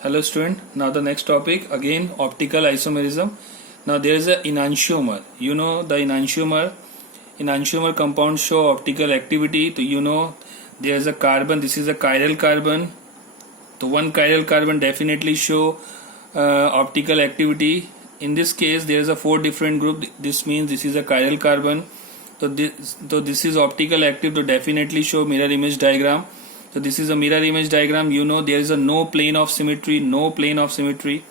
Hello student. Now the next topic again optical isomerism. Now there is a enantiomer. You know the enantiomer compounds show optical activity. So you know there is a carbon. This is a chiral carbon. So one chiral carbon definitely show optical activity. In this case there is a 4 different group. This means this is a chiral carbon. So this is optical active to definitely show mirror image diagram. So this is a mirror image diagram. You know there is a no plane of symmetry,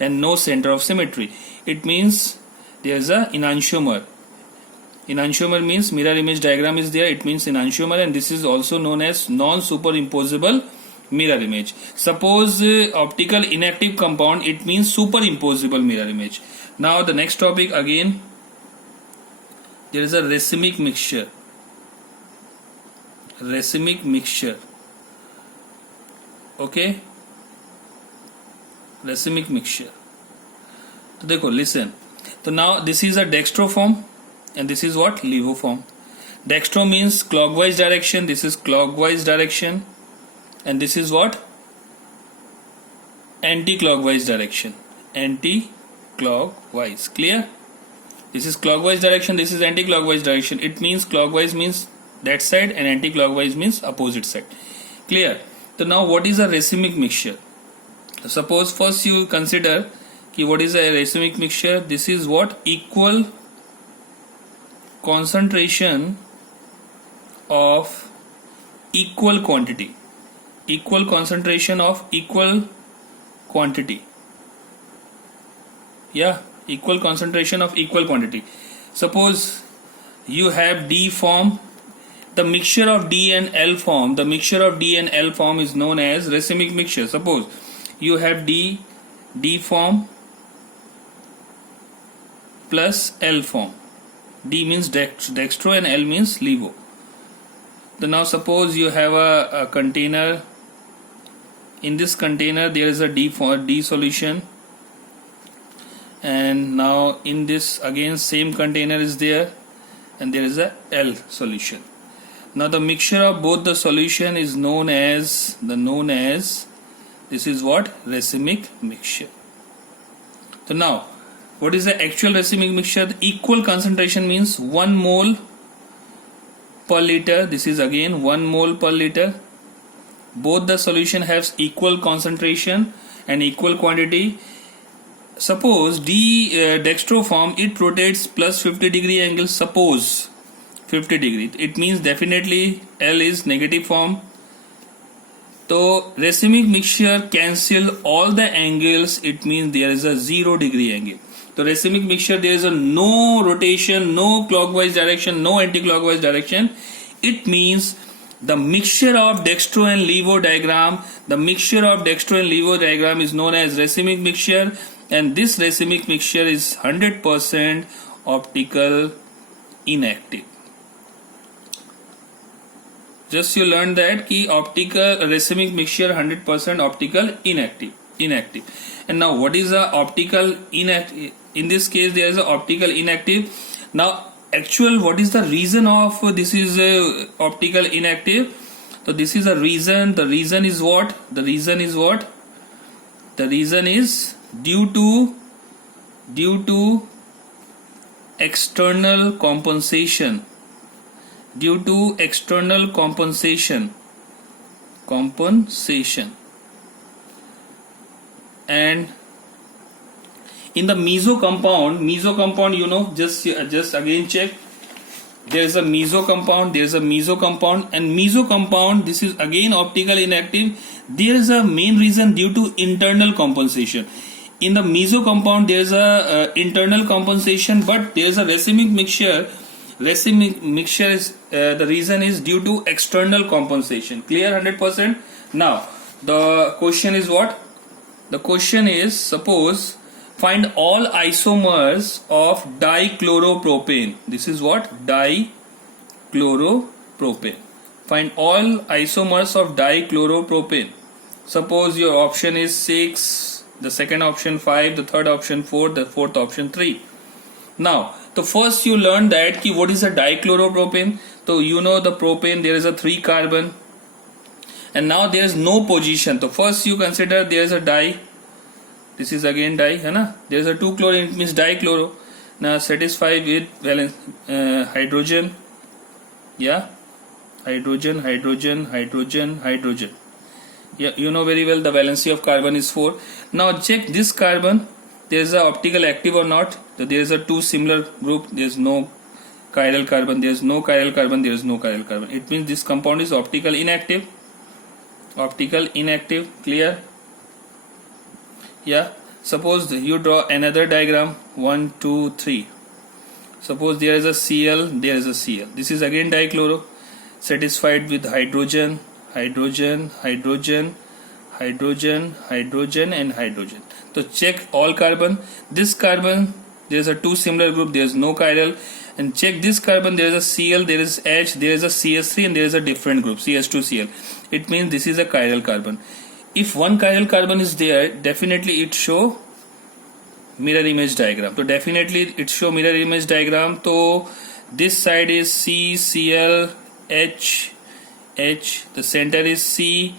and no center of symmetry. It means there is a enantiomer. Enantiomer means mirror image diagram is there. It means enantiomer, and this is also known as non-superimposable mirror image. Suppose optical inactive compound, it means superimposable mirror image. Now the next topic again, there is a racemic mixture. Racemic mixture. Okay, racemic mixture. तो देखो listen. So now this is a dextro form and this is what? Levo form. Dextro means clockwise direction. This is clockwise direction, and this is what? Anti-clockwise direction. Anti-clockwise. Clear? This is clockwise direction. This is anti-clockwise direction. It means clockwise means that side and anti-clockwise means opposite side. Clear? So now what is a racemic mixture? So suppose first you consider कि what is a racemic mixture. This is what? Equal concentration of equal quantity. Equal concentration of equal quantity. Yeah, equal concentration of equal quantity. Suppose you have D form. The mixture of D and L form, is known as racemic mixture. Suppose you have D form plus L form. D means dextro and L means levo. So now suppose you have a container. In this container there is a D solution, and now in this again same container is there, and there is a L solution. Now the mixture of both the solution is known as this is what? Racemic mixture. So now what is the actual racemic mixture? The equal concentration means 1 mole per liter. This is again 1 mole per liter. Both the solution has equal concentration and equal quantity. Suppose dextro form, it rotates plus 50 degree angle. Suppose 50 degree, it means definitely L is negative form. So racemic mixture cancel all the angles. It means there is a 0 degree angle. So racemic mixture, there is a no rotation, no clockwise direction, no anti-clockwise direction. It means the mixture of dextro and levo diagram, is known as racemic mixture, and this racemic mixture is 100% optical inactive. Just you learned that ki optical racemic mixture 100% optical inactive. And now what is a optical inactive? In this case there is a optical inactive. Now actual what is the reason of this is optical inactive? So this is a reason. The reason is what? The reason is due to external compensation. And in the meso compound, you know, just again check. There is a meso compound, and meso compound, this is again optical inactive. There is a main reason due to internal compensation. In the meso compound there is a internal compensation, but there is a racemic mixture. Racemic mixture is the reason is due to external compensation. Clear? 100%. Now the question is what? The question is, suppose find all isomers of dichloropropane. This is what? Dichloropropane. Find all isomers of dichloropropane. Suppose your option is 6, the second option 5, the third option 4, the fourth option 3. Now so first you learn that what is a dichloropropane. So you know the propane, there is a 3 carbon. and now there is no position. So first you consider there is a di. This is again di, है ना? There is a 2 chlorine, it means dichloro. Now satisfied with valence hydrogen. Yeah, hydrogen, hydrogen, hydrogen, hydrogen. Yeah, you know very well the valency of carbon is 4. Now check this carbon. There is a optical active or not? So there is a 2 similar group. There is no chiral carbon. There is no chiral carbon. There is no chiral carbon. It means this compound is optical inactive. Optical inactive. Clear? Yeah. Suppose you draw another diagram. 1, 2, 3. Suppose there is a Cl. There is a Cl. This is again dichloro. Satisfied with hydrogen, hydrogen, hydrogen, hydrogen, hydrogen, and hydrogen. So check all carbon. This carbon, there is a 2 similar group. There is no chiral. And check this carbon. There is a Cl. There is H. There is a CS3, and there is a different group, CS2Cl. It means this is a chiral carbon. If one chiral carbon is there, definitely it show mirror image diagram. So definitely it show mirror image diagram. So this side is C, Cl, H, H. The center is C,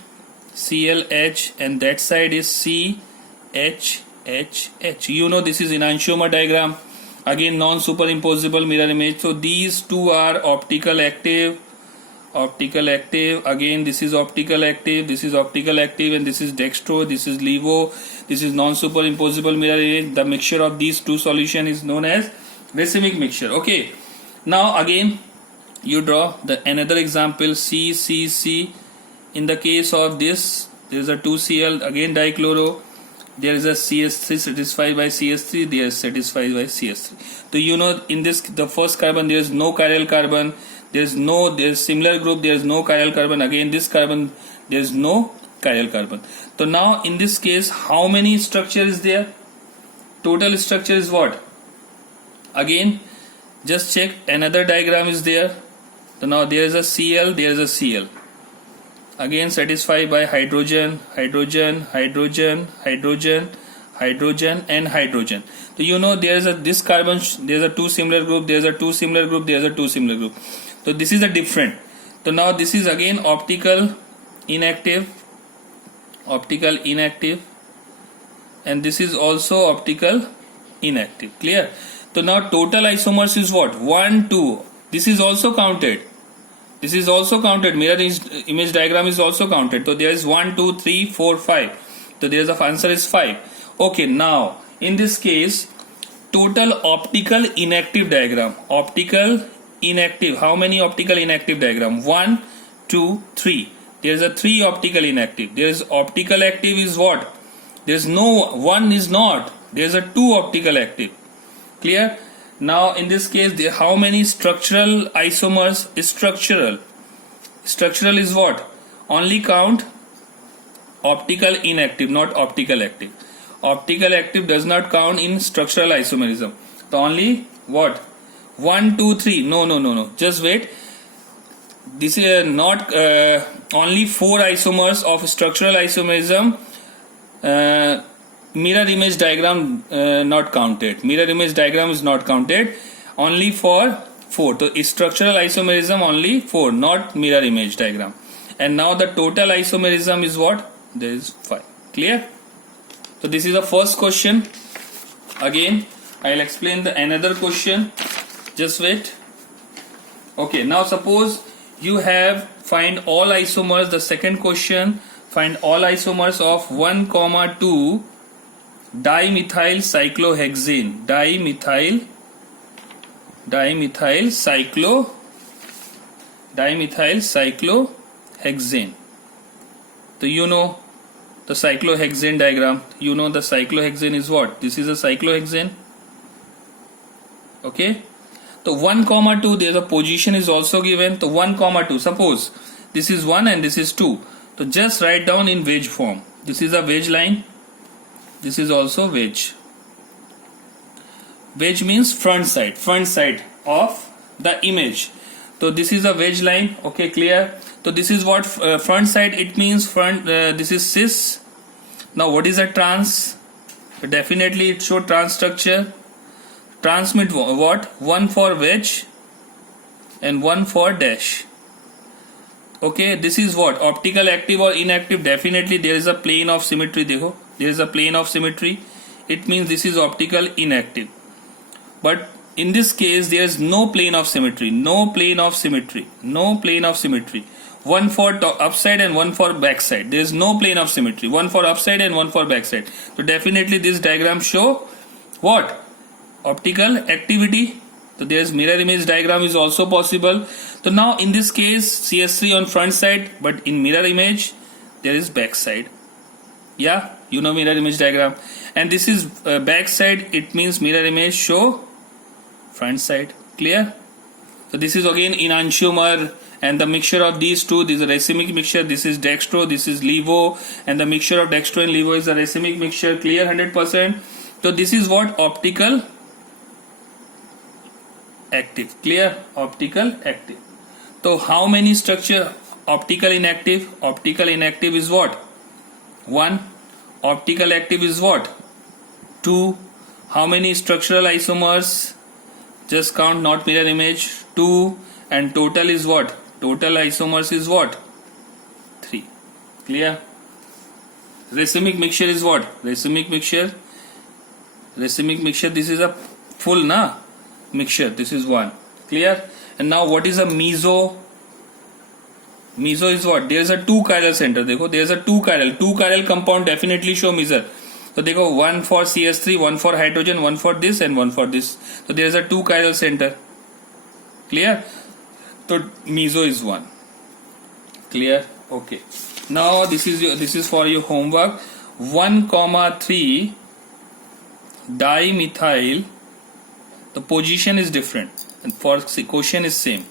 Cl, H, and that side is C, H, H, H. You know this is enantiomer diagram. Again non-superimposable mirror image. So these two are optical active. Optical active. Again this is optical active. This is optical active, and this is dextro. This is levo. This is non-superimposable mirror image. The mixture of these two solution is known as racemic mixture. Okay. Now again you draw the another example C, C, C. In the case of this, there is a 2Cl, again dichloro. There is a CS3 satisfied by CS3. They are satisfied by CS3. So you know in this the first carbon there is no chiral carbon. There is similar group. There is no chiral carbon. Again this carbon there is no chiral carbon. So now in this case how many structure is there? Total structure is what? Again just check another diagram is there. So now there is a Cl. There is a Cl. Again satisfied by hydrogen, hydrogen, hydrogen, hydrogen, hydrogen, and hydrogen. So you know there is a this carbon. There is a 2 similar group. There is a 2 similar group. There is a 2 similar group. So this is a different. So now this is again optical inactive, optical inactive, and this is also optical inactive. Clear? So now total isomers is what? 1, 2. This is also counted. This is also counted. Mirror image diagram is also counted. So there is 1, 2, 3, 4, 5. So there is the answer is 5. Okay, now in this case, total optical inactive diagram. Optical inactive. How many optical inactive diagram? 1, 2, 3. There is a 3 optical inactive. There is optical active is what? There is no 1 is not. There is a 2 optical active. Clear? Now in this case how many structural isomers? Structural is what? Only count optical inactive, not optical active. Optical active does not count in structural isomerism. So only what? 1, 2, 3. No. Just wait. This is not only 4 isomers of structural isomerism. Mirror image diagram not counted. Mirror image diagram is not counted. Only for 4. So structural isomerism only 4, not mirror image diagram. And now the total isomerism is what? There is 5. Clear? So this is the first question. Again I'll explain the another question. Just wait. Okay, now suppose you have find all isomers. The second question, find all isomers of 1, 2 dimethyl cyclohexane. Dimethyl cyclohexane. So you know the cyclohexane diagram. You know the cyclohexane is what? This is a cyclohexane. Okay. So 1, 2 there is a position is also given. So 1, 2. Suppose this is 1 and this is 2. So just write down in wedge form. This is a wedge line. This is also wedge. Wedge means front side of the image. So this is a wedge line. Okay, clear? So this is what front side. It means front. This is cis. Now what is a trans? Definitely it show trans structure. Transmit what? 1 for wedge and 1 for dash. Okay, this is what? Optical active or inactive? Definitely there is a plane of symmetry. देखो, there is a plane of symmetry. It means this is optical inactive. But in this case, there is no plane of symmetry. No plane of symmetry. No plane of symmetry. One for upside and one for backside. There is no plane of symmetry. One for upside and one for backside. So definitely this diagram show what? Optical activity. So there is mirror image diagram is also possible. So now in this case CS3 on front side, but in mirror image there is back side. Yeah, you know mirror image diagram. And this is back side, it means mirror image show front side. Clear? So this is again enantiomer, and the mixture of these two, this is a racemic mixture, this is dextro, this is levo, and the mixture of dextro and levo is a racemic mixture. Clear? 100%. So this is what? Optical active. Clear? Optical active. So how many structure? Optical inactive. Optical inactive is what? 1. Optical active is what? 2. How many structural isomers? Just count, not mirror image. 2. And total is what? Total isomers is what? 3. Clear? Racemic mixture is what? Racemic mixture. Racemic mixture, this is a full mixture. This is 1. Clear? And now what is a meso? Meso is what? There is a 2 chiral center. देखो, there is a 2 chiral compound definitely show meso. So देखो, one for CS3, one for hydrogen, one for this and one for this. So there is a 2 chiral center. Clear? So meso is 1. Clear? Okay. Now this is for your homework. 1,3 dimethyl. The position is different, and for question is same.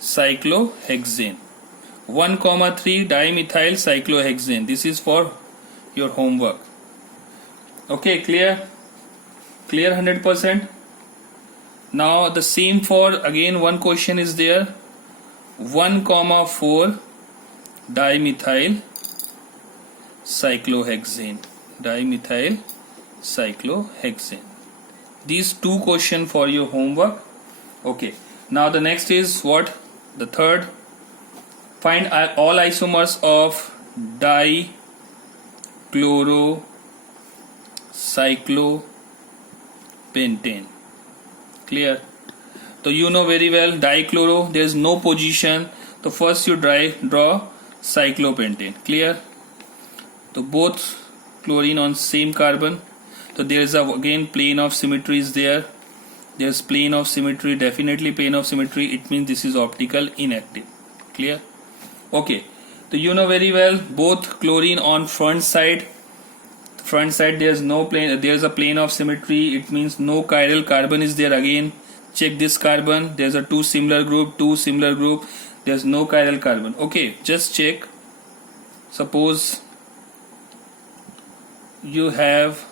Cyclohexane. 1,3 dimethyl cyclohexane. This is for your homework. Okay, clear? Clear 100%. Now the same for again one question is there. 1,4 dimethyl cyclohexane. Dimethyl cyclohexane. These 2 questions for your homework. Okay. Now the next is what? The third. Find all isomers of dichlorocyclopentane. Clear? So you know very well dichloro, there is no position. So first you draw cyclopentane. Clear? So both chlorine on same carbon. So there is again plane of symmetry is there. There is plane of symmetry, definitely plane of symmetry. It means this is optical inactive. Clear? Okay. So you know very well both chlorine on front side. Front side there is no plane. There is a plane of symmetry. It means no chiral carbon is there again. Check this carbon. There is a 2 similar group. There is no chiral carbon. Okay. Just check. Suppose you have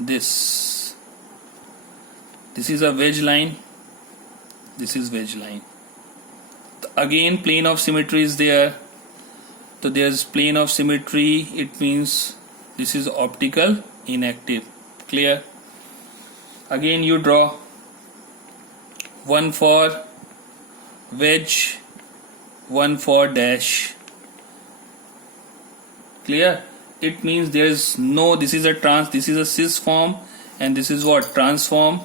this is a wedge line, this is wedge line. Again plane of symmetry is there. So there is plane of symmetry, it means this is optical inactive. Clear? Again you draw one for wedge, one for dash. Clear? It means there is no, this is a cis form, and this is what? Transform.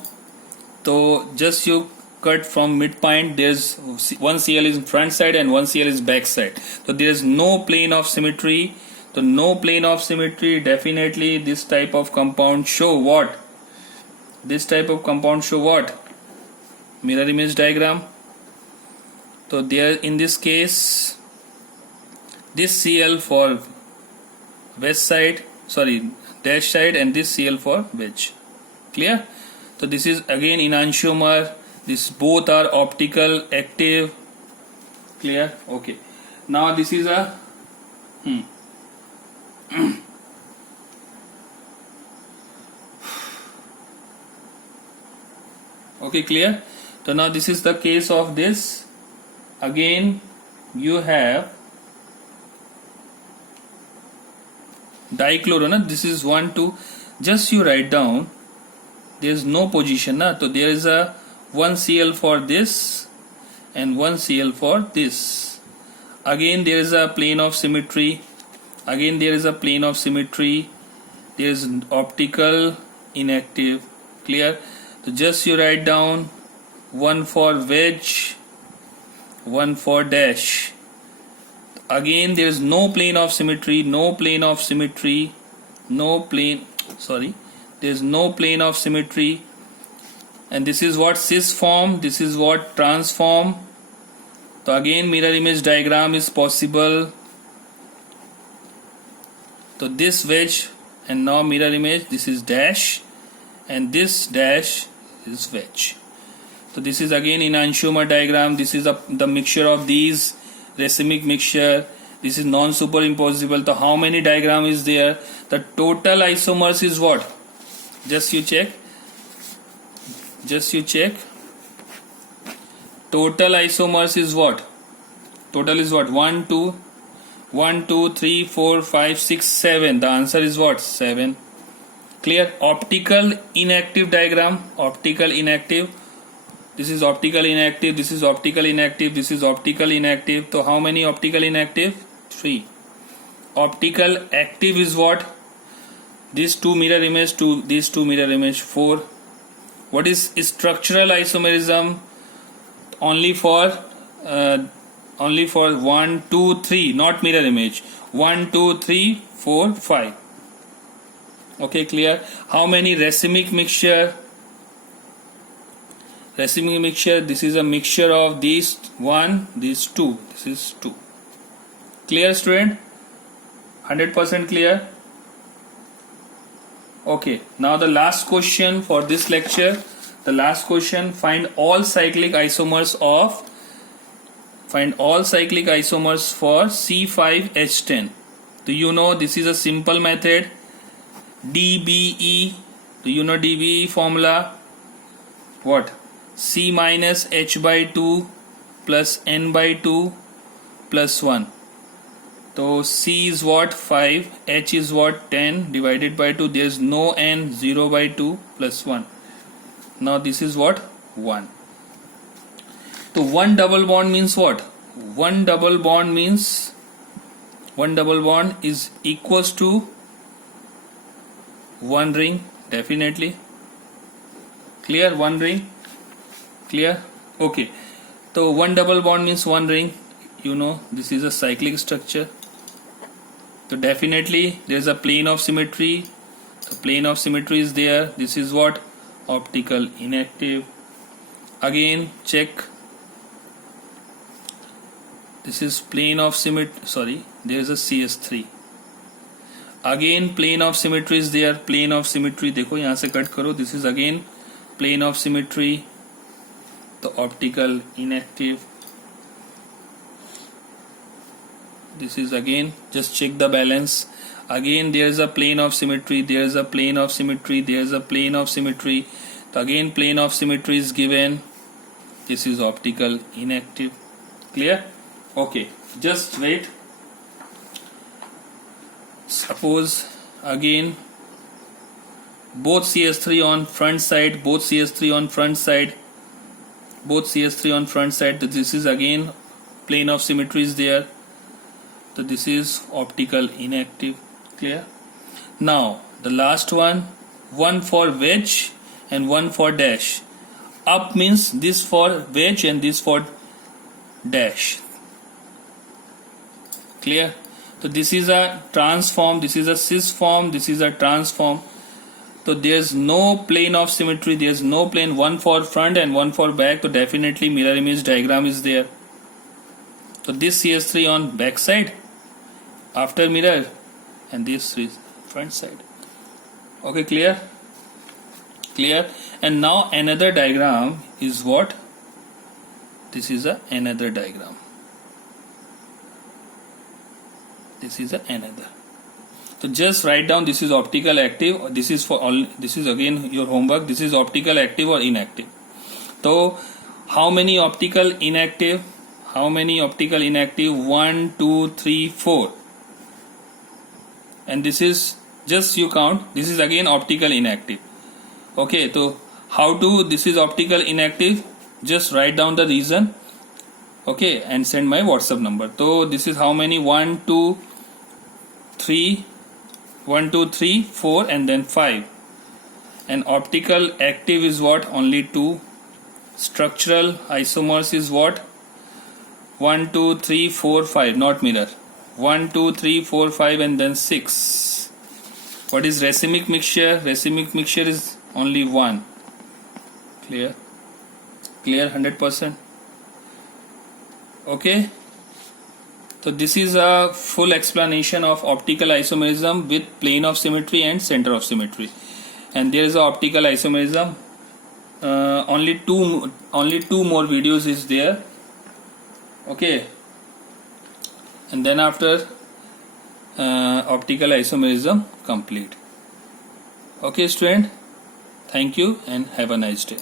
So just you cut from midpoint, there's one Cl is front side and one Cl is back side. So there is no plane of symmetry. So no plane of symmetry, definitely this type of compound show what? This type of compound show what? Mirror image diagram. So there in this case, this Cl for west side, dash side, and this Cl for wedge. Clear? So this is again enantiomer. This both are optical active. Clear? Okay. Now this is a okay, clear? So now this is the case of this. Again you have dichloro, this is 1, 2. Just you write down. There is no position, so there is a 1 Cl for this and 1 Cl for this. Again there is a plane of symmetry. Again there is a plane of symmetry. There is optical inactive. Clear? So just you write down 1 for wedge, 1 for dash. Again there is no plane of symmetry, no plane of symmetry, no plane, sorry, there is no plane of symmetry. And this is what cis form, this is what transform. So again mirror image diagram is possible. So this wedge and now mirror image, this is dash and this dash is wedge. So this is again enantiomer diagram. This is the mixture of these racemic mixture. This is non-superimposable. So how many diagram is there? The total isomers is what? Just you check. Just you check. Total isomers is what? Total is what? 1, 2, 3, 4, 5, 6, 7. The answer is what? 7. Clear? Optical inactive diagram. Optical inactive. This is optical inactive. This is optical inactive. This is optical inactive. So how many optical inactive? 3. Optical active is what? These two mirror image, these two mirror image, 4. What is structural isomerism? Only for 1, 2, 3, not mirror image. 1, 2, 3, 4, 5. Okay, clear? How many racemic mixture? Racemic mixture, this is a mixture of these 1, these 2. This is 2. Clear, student? 100% clear? Okay, now the last question for this lecture. The last question, find all cyclic isomers for C5H10. Do you know this is a simple method? DBE. Do you know DBE formula? What? C minus H by 2 plus N by 2 plus 1. So C is what? 5. H is what? 10 divided by 2. There is no N. 0 by 2 plus 1. Now this is what? 1. So one double bond means what? One double bond means is equals to one ring, definitely. Clear? One ring. Clear? Okay. So one double bond means one ring. You know this is a cyclic structure. So definitely there is a plane of symmetry. The plane of symmetry is there. This is what? Optical inactive. Again check. This is plane of symmetry. Sorry, there is a CS3. Again plane of symmetry is there. Plane of symmetry. देखो यहाँ से cut करो. This is again plane of symmetry. The optical inactive. This is again, just check the balance. Again there is a plane of symmetry. There is a plane of symmetry. There is a plane of symmetry. So again plane of symmetry is given. This is optical inactive. Clear? Okay, just wait. Suppose again both CS3 on front side, both CS3 on front side, both CS3 on front side. This is again plane of symmetry is there. So this is optical inactive. Clear? Now the last one, one for wedge and one for dash. Up means this for wedge and this for dash. Clear? So this is a transform, this is a cis form, this is a transform. So there's no plane of symmetry, there's no plane, one for front and one for back. So definitely mirror image diagram is there. So this CS3 on back side after mirror and this is front side. Okay, clear? Clear? And now another diagram is what? This is another diagram. This is another. So just write down this is optical active. This is for all. This is again your homework. This is optical active or inactive. So how many optical inactive? How many optical inactive? 1, 2, 3, 4. And this is just you count. This is again optical inactive. Okay. So how to? This is optical inactive. Just write down the reason. okay, and send my WhatsApp number. So this is how many? 1 2 3 1 2 3 4 and then 5. And optical active is what? Only 2. Structural isomers is what? 1 2 3 4 5, not mirror. 1 2 3 4 5 and then 6. What is racemic mixture? Racemic mixture is only 1. Clear? Clear 100%? Okay. So this is a full explanation of optical isomerism with plane of symmetry and center of symmetry. And there is a optical isomerism. Only two more videos is there. Okay. And then after optical isomerism complete. Okay, student. Thank you and have a nice day.